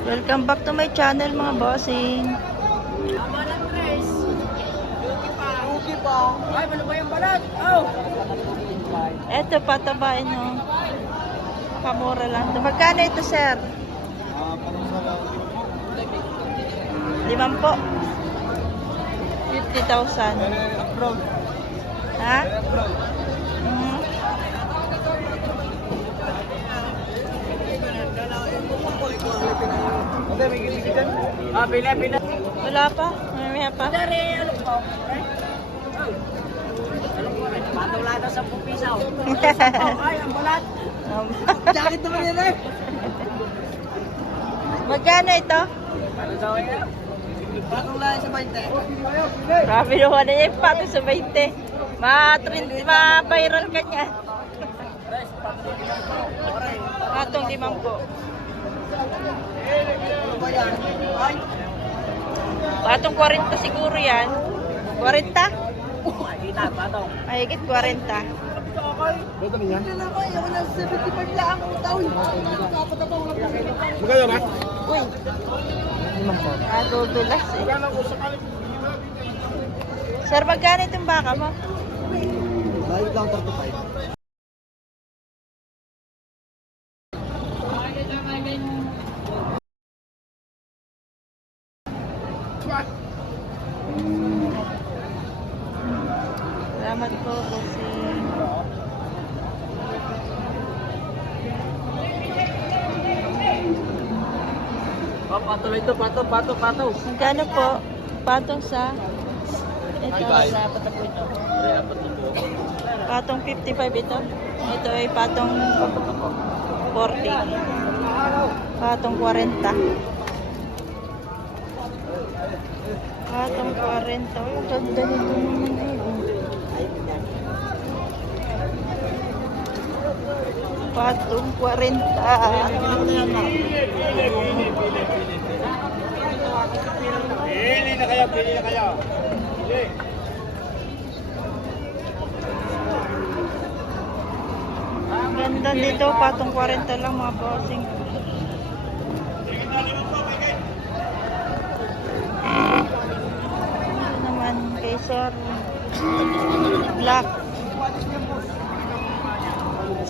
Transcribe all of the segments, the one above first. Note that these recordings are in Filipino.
Welcome back to my channel mga bossing. Lugi pa. Ay, ano ba yung balat? Oh! Eto, patabain nyo. Kamura lang. Magkano ito, sir? Ah, parang sa Limang po. 50,000. Abroad. Ha? Abroad. Hindi, may gilid dyan. Ah, pila, pila. Wala pa? Mamaya pa? Dari, ano po? Ano po? Patula na sa pupisaw. Ay, ang balat. Um, Jacket naman yan eh. Magkano ito? Ano daw yan? Patula sa 20. Grabe naman na yan. Pato sa 20. Ma-trend, ma-viral ka niya. Patong limang po. Ano ba yan? Ay, Patong 40 siguro yan. 40? kita, patong. Mahigit 40. Beto niya? Na? Ako na 75 lang ang utaw. Magkano na? Uy, nadudulas eh. Sir, magkano itong baka mo? Bayad lang 35. Salamat po, bossing. Oh, patuloy ito, pato, pato, pato. Magkano po? Patong sa... Ito, Bye-bye. sa patong ito. Patong 55 ito. Ito ay patong 40. Patong 40. Patong 40. Ay, ang ganda nito naman eh. Patong 40. Pili na kayo, pili na kayo. Pili. Ang ganda nito, patong 40 lang mga bossing. Ito naman kay Sir Black.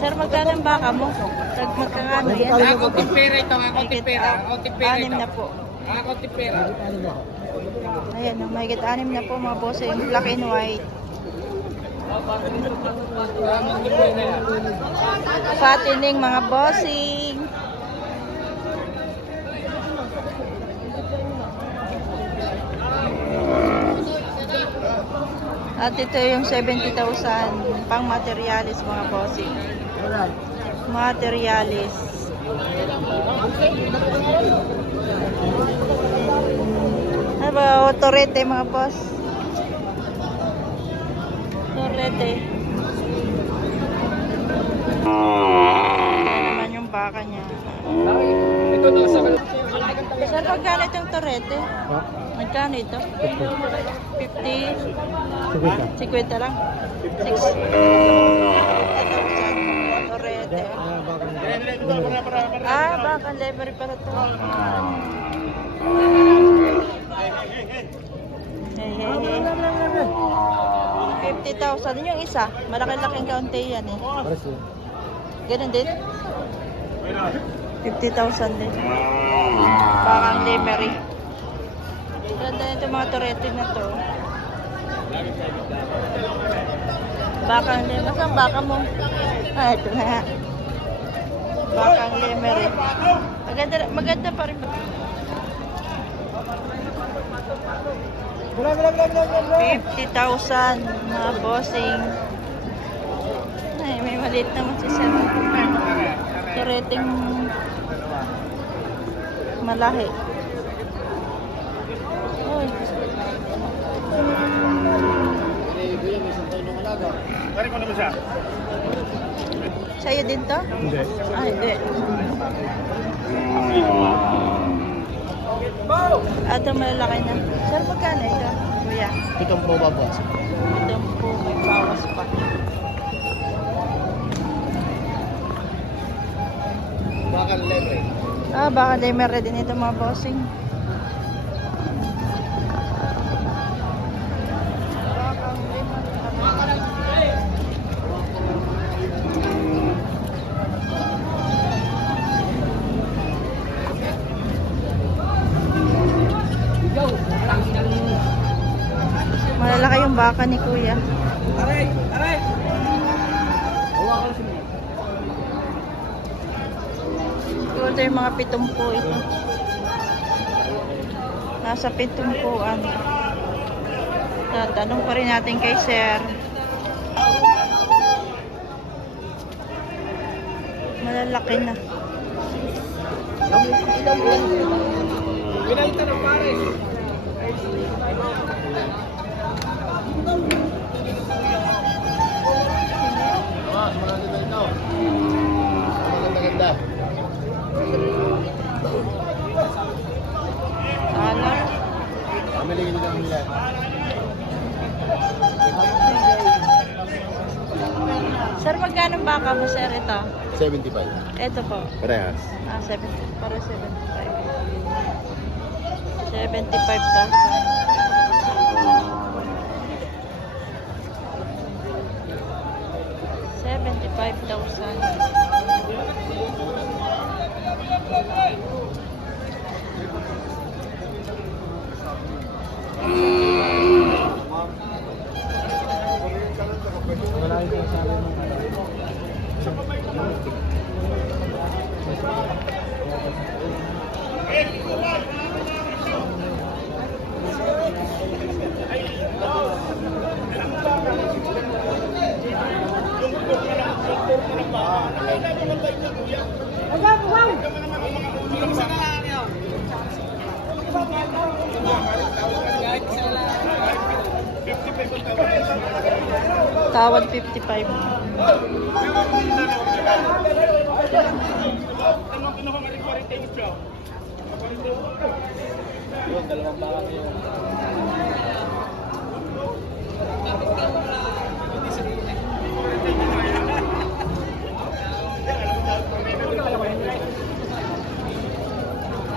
Sir, magkano ang baka mo? Tag magkakano yan? Ako tipera ito, ako tipera. Ako tipera Anim ito. na po. Ako tipera. Ayan, mahigit anim na po mga bossing. Black and white. Patining mga bossing. At ito yung 70,000 pang materialis mga bossing. Materialis. Ano ba? O, torete mga boss. Torete. Naman yung baka niya. Ito na sa Sir, magkano itong torete? Magkano ito? 50? 50 lang? 6? Torete. Ah, bakang library pala ito. Hey, hey, hey. 50,000 yung isa. Malaki-laking kaunti yan eh. Ganun din? 50,000 din. Bakang library. Ganda nito mga torete na to. Bakang library. Masang baka mo? Ah, ito na nga. Bakang library. Maganda, maganda pa rin. 50,000 mga bossing. Ay, may maliit naman si Sir. Tureting malahi. Uy. Pari ko naman siya. Sa'yo din to? Hindi. Ah, hindi. Ito malalaki na. Sir, magkano ito? Kuya. Itong po babas. Ito po, may bawas pa. Bakal lebre. Ah, baka Lemer din ito mga bossing. Baka ni kuya. Aray! Aray! Yung mga pitumpo ito. Nasa pitumpuan. Tatanong pa rin natin kay sir. Malalaki na. Ilang buwan ko. Pinalita ng pare. Ito. 75. Ito po. Parehas. Ah, 70. Para 75. 75,000. Seventy-five thousand. Tawad 55.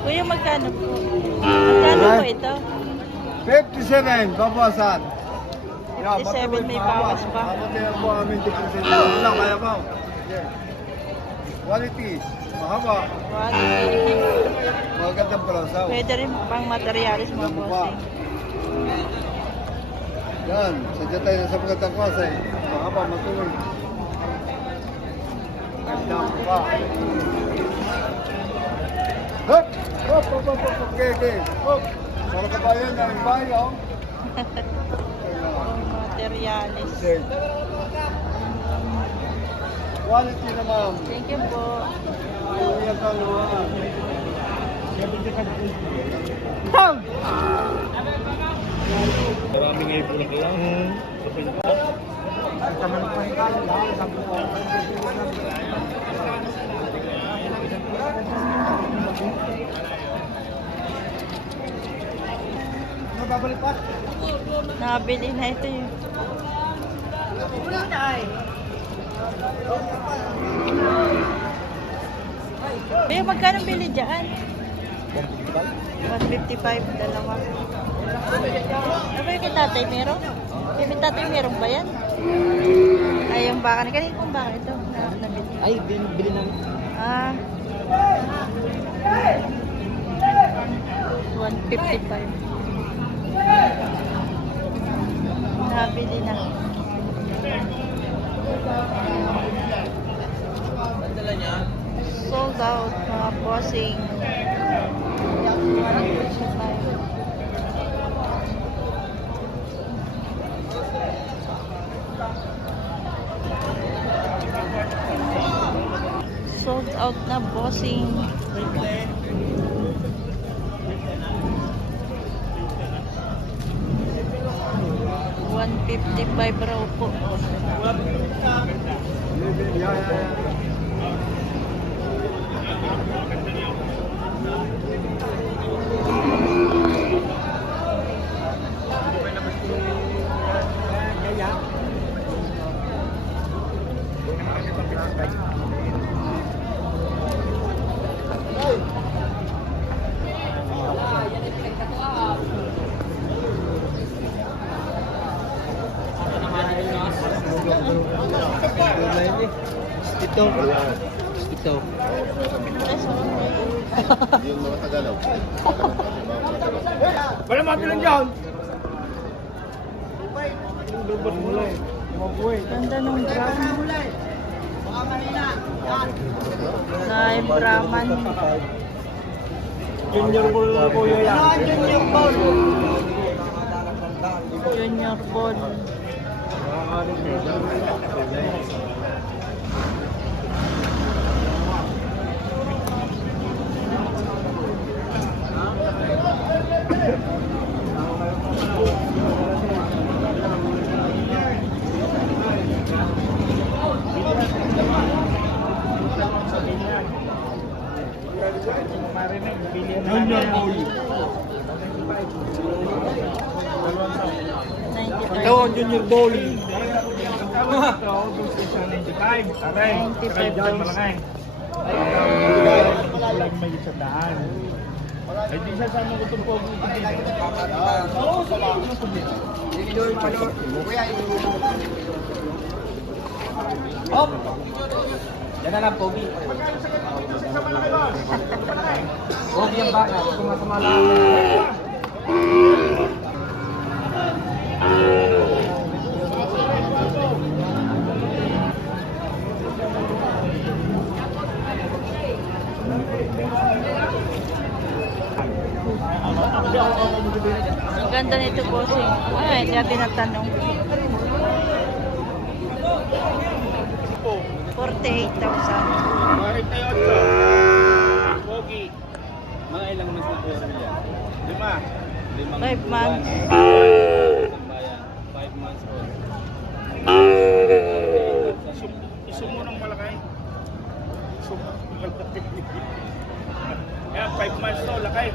Kuya, magkano po? Magkano po ito? 57, babawasan. 57 may bawas pa. Pamatayan po amin 10%. Wala, kaya mo. Quality. Mahaba. Quality. Magandang palasaw. Pwede rin pang materialis mga bossing. Yan, sadya tayo sa magandang kasay. Mahaba, matuloy. Gandang pa. Hop! Hop! Hop! Hop! Hop! Okay, okay. Hop! Para kabayan na yung bayo. Materialis. Quality na ma'am. Thank you po. Iuwi ka naman. Marami ngayon po lang lang. Nabili na ito yun. Kuya, magkano bili dyan? 155, dalawa. Ano ba yung tatay meron? Yung tatay meron ba yan? Ay, yung baka ni kanina kung baka ito na nabili. Ay, bili na. Ah. 155. Nabili na. Sold out mga bossing. Sold out na bossing. vibe raw Yung mga Tagalog. Wala mabilang dyan. Ganda ng brown. Ay, Brahman. Junior ball na kuya yan. Junior ball. Junior ball. Junior ball. 93. Ito ang junior ball. Ito, gusto sa 95. Aray, 95 dyan daw. malaki. Lang may isang daan. Ay, di siya sa mga itong pogo. Oo, sa mga Hop. Yan na lang, Pogi. Pogi ang baka. Sumasama lang. Ang ganda nito bossing. Eh. Ay, hindi natin natanong. 48,000. Pogi. Mga ilang months na po yan? Lima. Limang Five months. Five months old. Isum mo ng malakay. Isum mo ng malakay. Yan, five months to, lakay.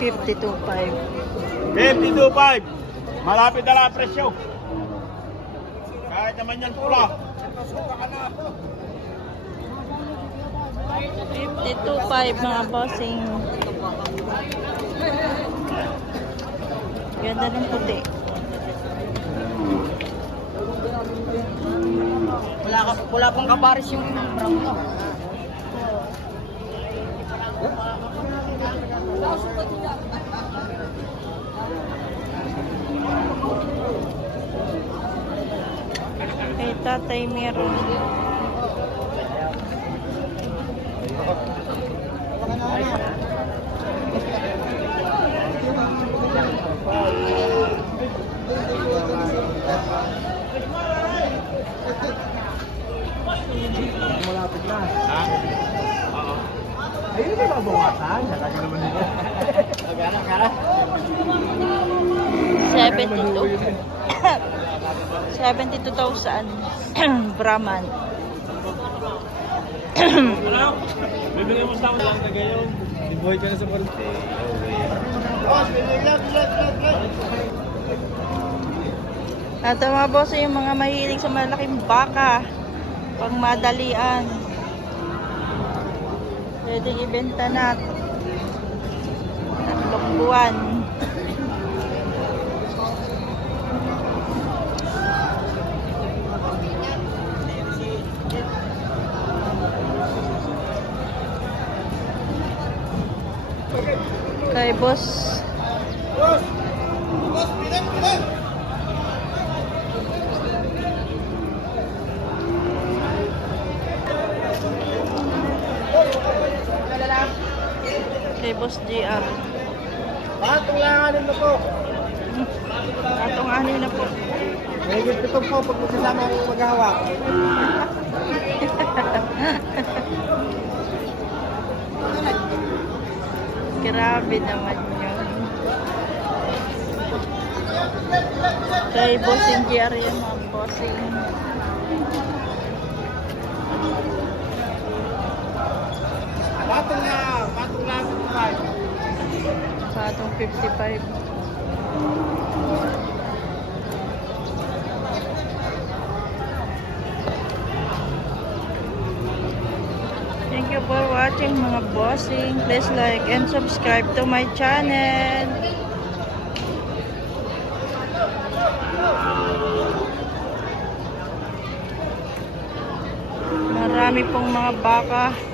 52.5 52.5 Malapit na lang presyo. Kahit naman yan pula. 52.5 mga bossing. Ganda ng puti. Wala, ka, wala pang kaparis yung brown mo. Kay tatay meron. Malapit na. Ha? Oo. Ayun ba babawasan? Talaga naman nila. Agana, agana. 72. 72,000. Brahman. Ano? Bibigyan mo sa lang na gayon. Libuhay ka na sa parte. At ang mga boss yung mga mahilig sa malaking baka. Pang madalian. Pwede ibenta na. Tatlong buwan. Kay boss Kay Boss JR. Patong langanin mo po. Atong ano na po. Gusto ko po pag magsasama ang maghahawak. Grabe naman yun. Kay Bossing JR yan mga bossing. Patong na, patong langanin mo Patong 55. Thank you for watching mga bossing. Please like and subscribe to my channel. Marami pong mga baka